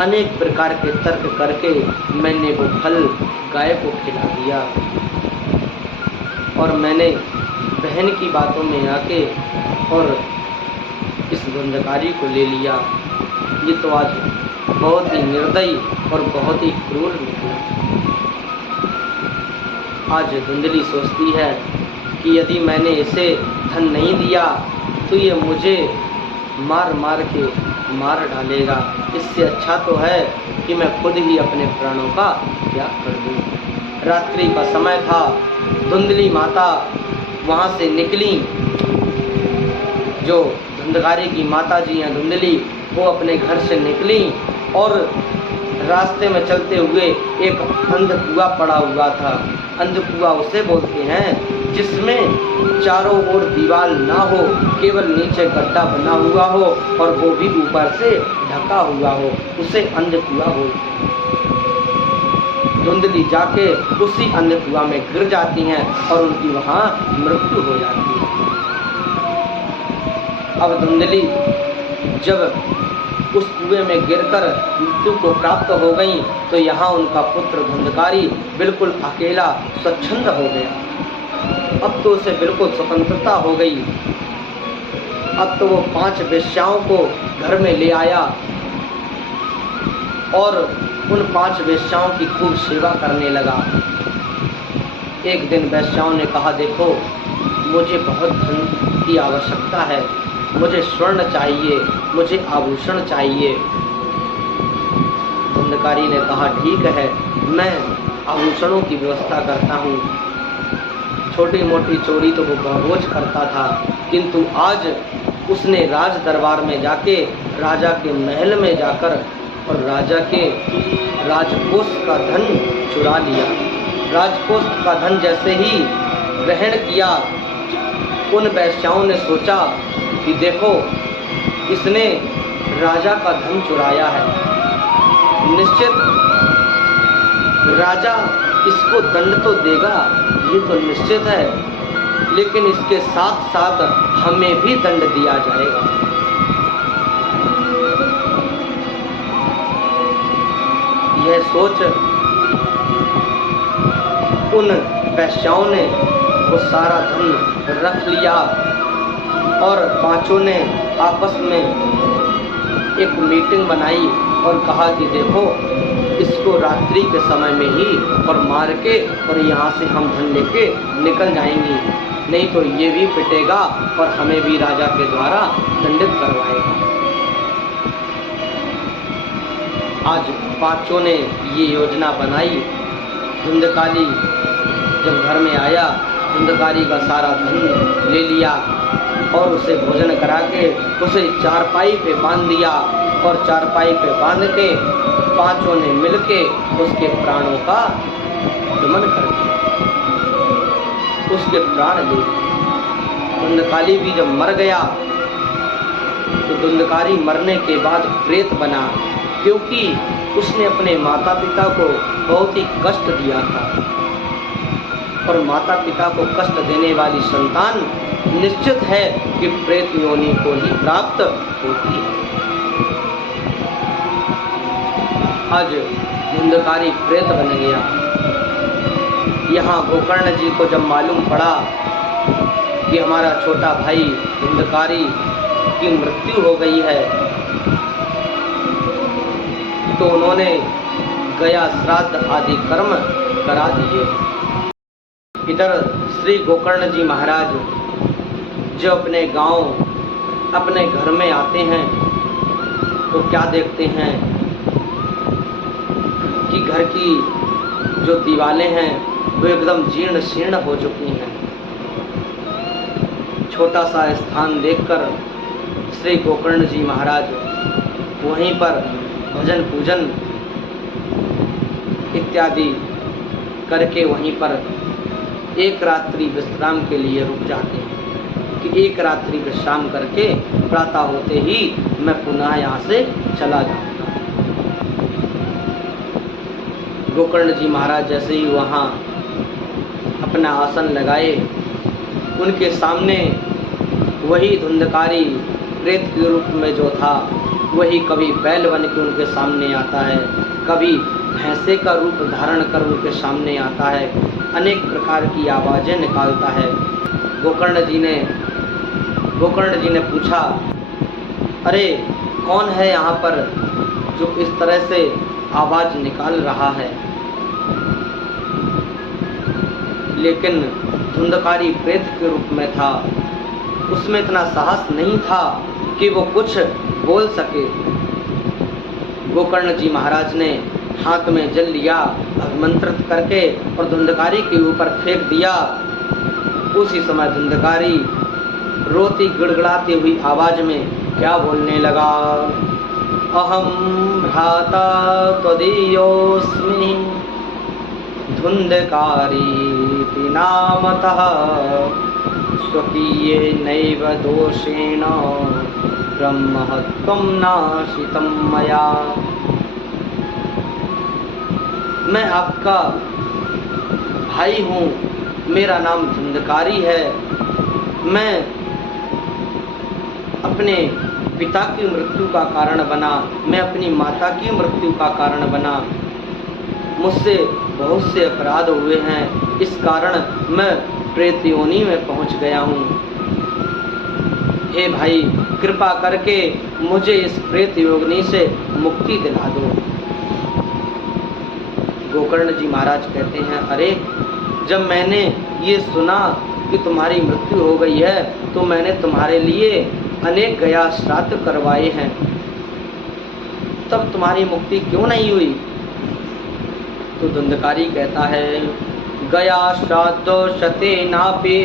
अनेक प्रकार के तर्क करके मैंने वो फल गाय को खिला दिया और मैंने बहन की बातों में आके और इस धुंधकारी को ले लिया। ये तो आज बहुत ही निर्दयी और बहुत ही क्रूर निकला। आज धुंधली सोचती है कि यदि मैंने इसे धन नहीं दिया तो ये मुझे मार मार के मार डालेगा। इससे अच्छा तो है कि मैं खुद ही अपने प्राणों का त्याग कर दूं। रात्रि का समय था। धुंधली माता वहाँ से निकली। जो धुंधकारी की माता जी हैं धुंधली, वो अपने घर से निकली और रास्ते में चलते हुए एक अंधकुआ पड़ा हुआ था। अंधकुआ उसे बोलते हैं जिसमें चारों ओर दीवार ना हो, केवल नीचे गड्ढा बना हुआ हो और वो भी ऊपर से ढका हुआ हो, उसे अंधकुआ बोलते हैं। धुंधली जाके उसी अंधकुआ में गिर जाती हैं और उनकी वहाँ मृत्यु हो जाती है। अब धुंधली जब उस कुएं में गिरकर मृत्यु को प्राप्त हो गई तो यहाँ उनका पुत्र धुंधकारी बिल्कुल अकेला स्वच्छंद हो गया। अब तो उसे बिल्कुल स्वतंत्रता हो गई। अब तो वो 5 वेश्याओं को घर में ले आया और उन 5 वेश्याओं की खूब सेवा करने लगा। एक दिन वेश्याओं ने कहा, देखो मुझे बहुत धन की आवश्यकता है, मुझे स्वर्ण चाहिए, मुझे आभूषण चाहिए। धुंधकारी ने कहा, ठीक है, मैं आभूषणों की व्यवस्था करता हूँ। छोटी मोटी चोरी तो वो रोज करता था, किंतु आज उसने राज दरबार में जाके राजा के महल में जाकर और राजा के राजकोष का धन चुरा लिया। राजकोष का धन जैसे ही ग्रहण किया, उन वैश्याओं ने सोचा कि देखो इसने राजा का धन चुराया है, निश्चित राजा इसको दंड तो देगा, ये तो निश्चित है, लेकिन इसके साथ साथ हमें भी दंड दिया जाएगा। यह सोच उन वैश्याओं ने वो सारा धन रख लिया और पांचों ने आपस में एक मीटिंग बनाई और कहा कि देखो, इसको रात्रि के समय में ही और मार के और यहाँ से हम धन लेके निकल जाएंगे, नहीं तो ये भी पिटेगा और हमें भी राजा के द्वारा दंडित करवाएगा। आज पांचों ने ये योजना बनाई। धुंधकारी जब घर में आया, धुंधकारी का सारा धन ले लिया और उसे भोजन करा के उसे चारपाई पे बांध दिया और चारपाई पे बांध के पांचों ने मिलके उसके प्राणों का दमन कर दिया, उसके प्राण ले लिए। धुंधकारी भी जब मर गया तो धुंधकारी मरने के बाद प्रेत बना, क्योंकि उसने अपने माता पिता को बहुत ही कष्ट दिया था और माता पिता को कष्ट देने वाली संतान निश्चित है कि प्रेत योनि को ही प्राप्त होती है। आज धुंधकारी प्रेत बन गया। यहाँ गोकर्ण जी को जब मालूम पड़ा कि हमारा छोटा भाई धुंधकारी की मृत्यु हो गई है, तो उन्होंने गया श्राद्ध आदि कर्म करा दिए। इधर श्री गोकर्ण जी महाराज जो अपने गांव, अपने घर में आते हैं तो क्या देखते हैं कि घर की जो दीवारें हैं वो एकदम जीर्ण शीर्ण हो चुकी हैं। छोटा सा स्थान देखकर श्री गोकर्ण जी महाराज वहीं पर भजन पूजन इत्यादि करके वहीं पर एक रात्रि विश्राम के लिए रुक जाते हैं कि एक रात्रि विश्राम करके प्रातः होते ही मैं पुनः यहाँ से चला जाऊंगा। गोकर्ण जी महाराज जैसे ही वहाँ अपना आसन लगाए, उनके सामने वही धुंधकारी प्रेत के रूप में जो था वही कभी बैल बन के उनके सामने आता है, कभी भैंसे का रूप धारण कर उनके सामने आता है, अनेक प्रकार की आवाज़ें निकालता है। गोकर्ण जी ने पूछा, अरे कौन है यहाँ पर जो इस तरह से आवाज़ निकाल रहा है? लेकिन धुंधकारी प्रेत के रूप में था, उसमें इतना साहस नहीं था कि वो कुछ बोल सके। गोकर्ण जी महाराज ने हाथ में जल लिया, अभिमंत्रित करके और धुंधकारी के ऊपर फेंक दिया। उसी समय धुंधकारी रोती गिड़गिड़ाती हुई आवाज में क्या बोलने लगा, अहम भ्राता त्वदीयोऽस्मि धुंधकारीति नामतः स्वकीये नैव दोषेण ब्रह्महत्वं नाशितं मया। मैं आपका भाई हूँ, मेरा नाम धुंधकारी है। मैं अपने पिता की मृत्यु का कारण बना, मैं अपनी माता की मृत्यु का कारण बना, मुझसे बहुत से अपराध हुए हैं, इस कारण मैं प्रेत योनि में पहुंच गया हूँ। हे भाई, कृपा करके मुझे इस प्रेत योनि से मुक्ति दिला दो। गोकर्ण जी महाराज कहते हैं, अरे जब मैंने ये सुना कि तुम्हारी मृत्यु हो गई है तो मैंने तुम्हारे लिए अनेक गया श्राद्ध करवाए हैं, तब तुम्हारी मुक्ति क्यों नहीं हुई? तो धुंधकारी कहता है, गया श्राद्धो शते नापि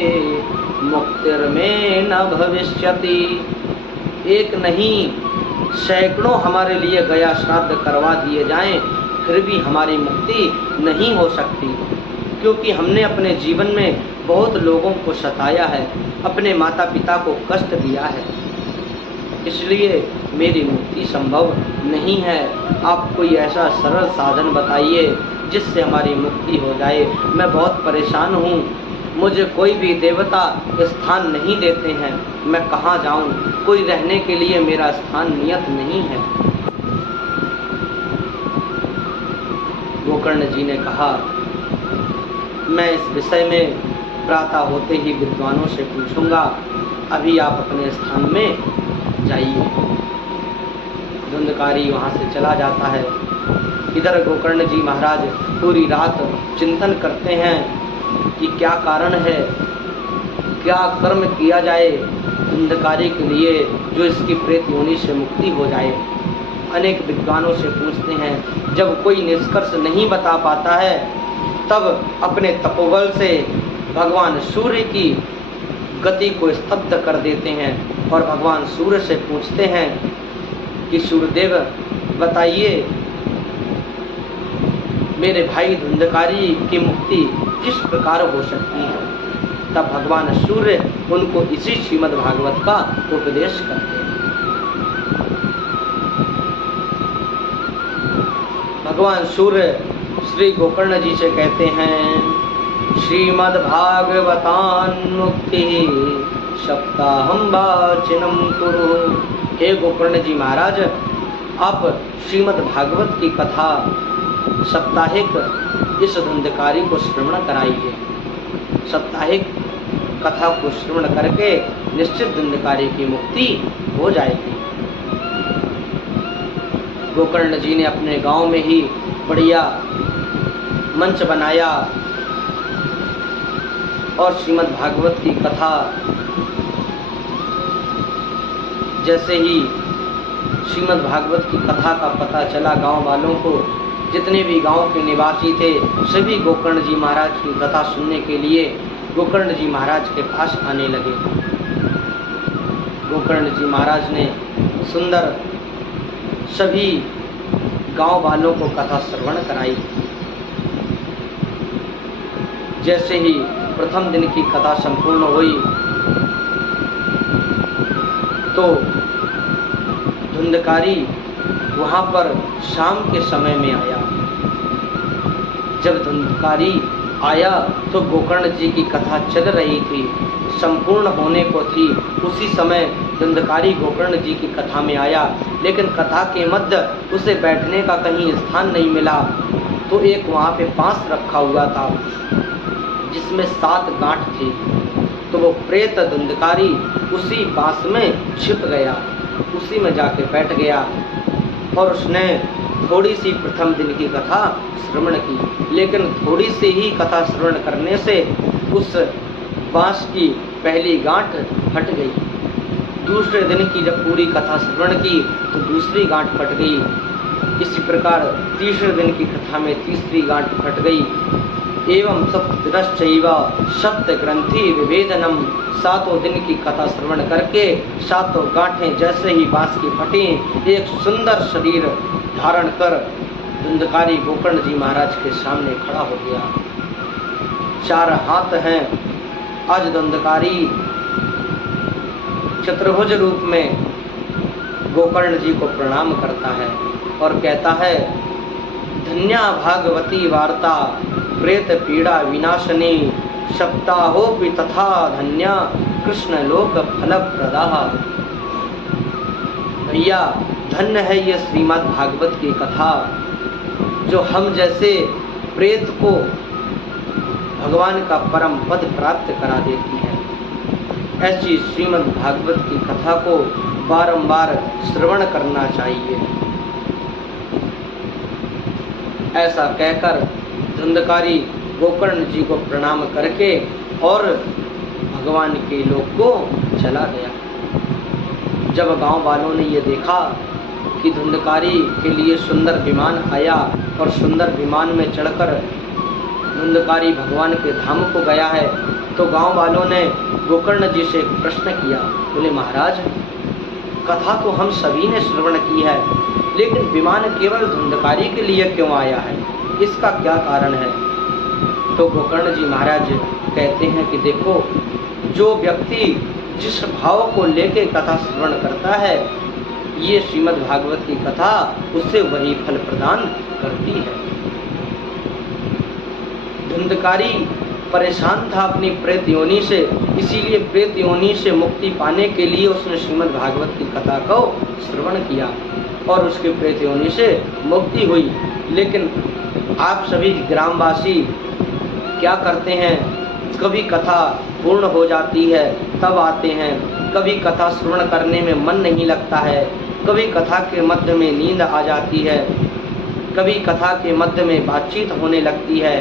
मुक्तिर्मे न भविष्यति। एक नहीं सैकड़ों हमारे लिए गया श्राद्ध करवा दिए जाएं, फिर भी हमारी मुक्ति नहीं हो सकती, क्योंकि हमने अपने जीवन में बहुत लोगों को सताया है, अपने माता पिता को कष्ट दिया है, इसलिए मेरी मुक्ति संभव नहीं है। आप कोई ऐसा सरल साधन बताइए जिससे हमारी मुक्ति हो जाए। मैं बहुत परेशान हूँ, मुझे कोई भी देवता स्थान नहीं देते हैं, मैं कहाँ जाऊँ? कोई रहने के लिए मेरा स्थान नियत नहीं है। गोकर्ण जी ने कहा, मैं इस विषय में प्रातः होते ही विद्वानों से पूछूंगा अभी आप अपने स्थान में जाइए। धुंधकारी वहाँ से चला जाता है। इधर गोकर्ण जी महाराज पूरी रात चिंतन करते हैं कि क्या कारण है, क्या कर्म किया जाए धुंधकारी के लिए जो इसकी प्रेत योनि से मुक्ति हो जाए। अनेक विद्वानों से पूछते हैं। जब कोई निष्कर्ष नहीं बता पाता है तब अपने तपोबल से भगवान सूर्य की गति को स्तब्ध कर देते हैं और भगवान सूर्य से पूछते हैं कि सूर्यदेव बताइए मेरे भाई धुंधकारी की मुक्ति किस प्रकार हो सकती है। तब भगवान सूर्य उनको इसी श्रीमद् भागवत का उपदेश करते हैं। भगवान सूर्य श्री गोकर्ण जी से कहते हैं श्रीमद् भागवतान मुक्ति सप्ताहम वाचिनम कुरु। हे गोकर्ण जी महाराज, आप श्रीमद् भागवत की कथा साप्ताहिक इस धुंधकारी को श्रवण कराइए। साप्ताहिक कथा को श्रवण करके निश्चित धुंधकारी की मुक्ति हो जाएगी। गोकर्ण जी ने अपने गांव में ही बढ़िया मंच बनाया और श्रीमद् भागवत की कथा जैसे ही श्रीमद् भागवत की कथा का पता चला गांव वालों को, जितने भी गांव के निवासी थे सभी गोकर्ण जी महाराज की कथा सुनने के लिए गोकर्ण जी महाराज के पास आने लगे। गोकर्ण जी महाराज ने सुंदर सभी गांव वालों को कथा श्रवण कराई। जैसे ही प्रथम दिन की कथा संपूर्ण हुई तो धुंधकारी वहां पर शाम के समय में आया। जब धुंधकारी आया तो गोकर्ण जी की कथा चल रही थी, संपूर्ण होने को थी। उसी समय धुंधकारी गोकर्ण जी की कथा में आया, लेकिन कथा के मध्य उसे बैठने का कहीं स्थान नहीं मिला। तो एक वहाँ पे बांस रखा हुआ था जिसमें 7 गांठ थी। तो वो प्रेत धुंधकारी उसी बांस में छिप गया, उसी में जाके बैठ गया और उसने थोड़ी सी प्रथम दिन की कथा श्रवण की। लेकिन थोड़ी सी ही कथा श्रवण करने से उस बांस की पहली गांठ फट गई। दूसरे दिन की जब पूरी कथा श्रवण की तो दूसरी गांठ फट गई। इसी प्रकार तीसरे दिन की कथा में तीसरी गांठ फट गई। एवं सप्तदिनश्चैव सप्त ग्रंथि विभेदनम। 7 दिन की कथा श्रवण करके 7 गांठें जैसे ही बांस की फटी, एक सुंदर शरीर धारण कर धुंधकारी गोकर्ण जी महाराज के सामने खड़ा हो गया। 4 हाथ हैं। आज धुंधकारी चतुर्भुज रूप में गोकर्ण जी को प्रणाम करता है और कहता है धन्या भागवती वार्ता प्रेत पीड़ा विनाशनी सप्ताहोपि तथा धन्या कृष्ण लोक फल प्रदा। भैया धन्य है ये श्रीमद् भागवत की कथा जो हम जैसे प्रेत को भगवान का परम पद प्राप्त करा देती है। ऐसी श्रीमद् भागवत की कथा को बारंबार श्रवण करना चाहिए। ऐसा कहकर धुंधकारी गोकर्ण जी को प्रणाम करके और भगवान के लोक को चला गया। जब गांव वालों ने ये देखा कि धुंधकारी के लिए सुंदर विमान आया और सुंदर विमान में चढ़कर धुंधकारी भगवान के धाम को गया है, तो गांव वालों ने गोकर्ण जी से एक प्रश्न किया। बोले महाराज, कथा तो हम सभी ने श्रवण की है, लेकिन विमान केवल धुंधकारी के लिए क्यों आया है, इसका क्या कारण है? तो गोकर्ण जी महाराज कहते हैं कि देखो, जो व्यक्ति जिस भाव को लेके कथा श्रवण करता है, ये श्रीमद् भागवत की कथा उससे वही फल प्रदान करती है। धुंधकारी परेशान था अपनी प्रेत योनि से, इसीलिए प्रेत योनि से मुक्ति पाने के लिए उसने श्रीमद् भागवत की कथा को श्रवण किया और उसके प्रेत योनि से मुक्ति हुई। लेकिन आप सभी ग्रामवासी क्या करते हैं, कभी कथा पूर्ण हो जाती है तब आते हैं, कभी कथा श्रवण करने में मन नहीं लगता है, कभी कथा के मध्य में नींद आ जाती है, कभी कथा के मध्य में बातचीत होने लगती है।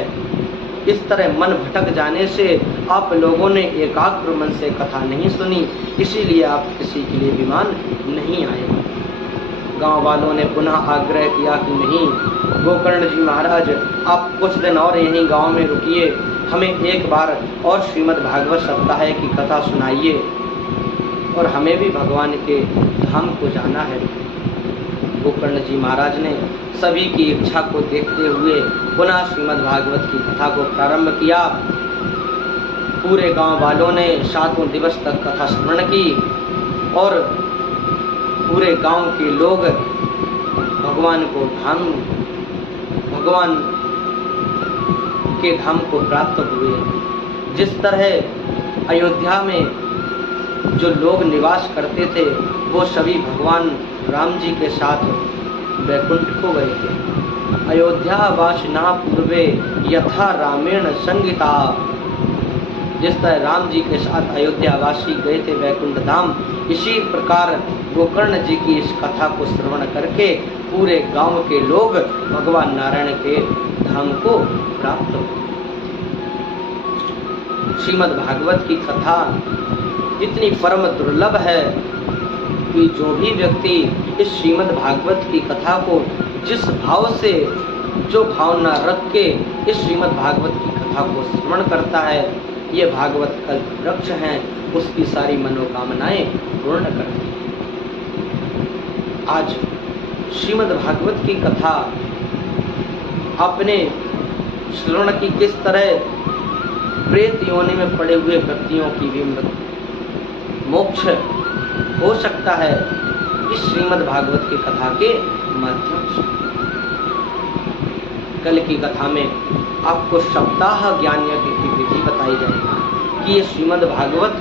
इस तरह मन भटक जाने से आप लोगों ने एकाग्र मन से कथा नहीं सुनी, इसीलिए आप किसी के लिए विमान नहीं आए। गांव वालों ने पुनः आग्रह किया कि नहीं गोकर्ण जी महाराज, आप कुछ दिन और यहीं गांव में रुकिए, हमें एक बार और श्रीमद् भागवत सप्ताह की कथा सुनाइए और हमें भी भगवान के धाम को जाना है। गोकर्ण जी महाराज ने सभी की इच्छा को देखते हुए पुनः श्रीमद् भागवत की कथा को प्रारंभ किया। पूरे गांव वालों ने 7 दिवस तक कथा श्रवण की और पूरे गांव के लोग भगवान के धाम को प्राप्त हुए। जिस तरह अयोध्या में जो लोग निवास करते थे वो सभी भगवान राम जी के साथ वैकुंठ को गए थे। अयोध्या वासिना पूर्वे यथा रामेण संगीता, जिस तरह राम जी के साथ अयोध्या वासी गए थे वैकुंठ धाम, इसी प्रकार गोकर्ण जी की इस कथा को श्रवण करके पूरे गांव के लोग भगवान नारायण के धाम को प्राप्त हुए। श्रीमद् भागवत की कथा इतनी परम दुर्लभ है कि जो भी व्यक्ति इस श्रीमद् भागवत की कथा को जिस भाव से, जो भावना रख के इस श्रीमद् भागवत की कथा को श्रवण करता है, ये भागवत कल्प वृक्ष हैं, उसकी सारी मनोकामनाएं पूर्ण करती हैं। आज श्रीमद् भागवत की कथा अपने श्रवण की किस तरह प्रेत योनि में पड़े हुए व्यक्तियों की भी मोक्ष हो सकता है इस श्रीमद् भागवत की कथा के माध्यम से। कल की कथा में आपको सप्ताह ज्ञान यज्ञ की विधि बताई जाएगी कि ये श्रीमद् भागवत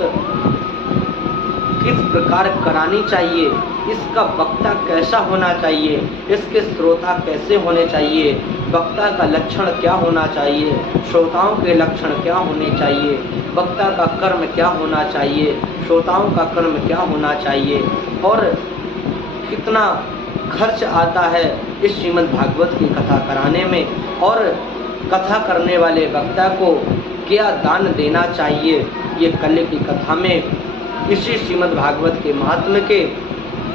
किस प्रकार करानी चाहिए, इसका वक्ता कैसा होना चाहिए, इसके श्रोता कैसे होने चाहिए, वक्ता का लक्षण क्या होना चाहिए, श्रोताओं के लक्षण क्या होने चाहिए, वक्ता का कर्म क्या होना चाहिए, श्रोताओं का कर्म क्या होना चाहिए और कितना खर्च आता है इस श्रीमद् भागवत की कथा कराने में और कथा करने वाले वक्ता को क्या दान देना चाहिए। ये कल की कथा में इसी श्रीमद् भागवत के महात्म्य के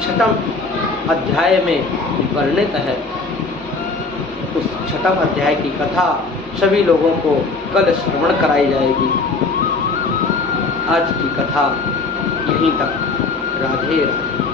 6वें अध्याय में वर्णित है। उस 6वें अध्याय की कथा सभी लोगों को कल श्रवण कराई जाएगी। आज की कथा यहीं तक। राधे राधे।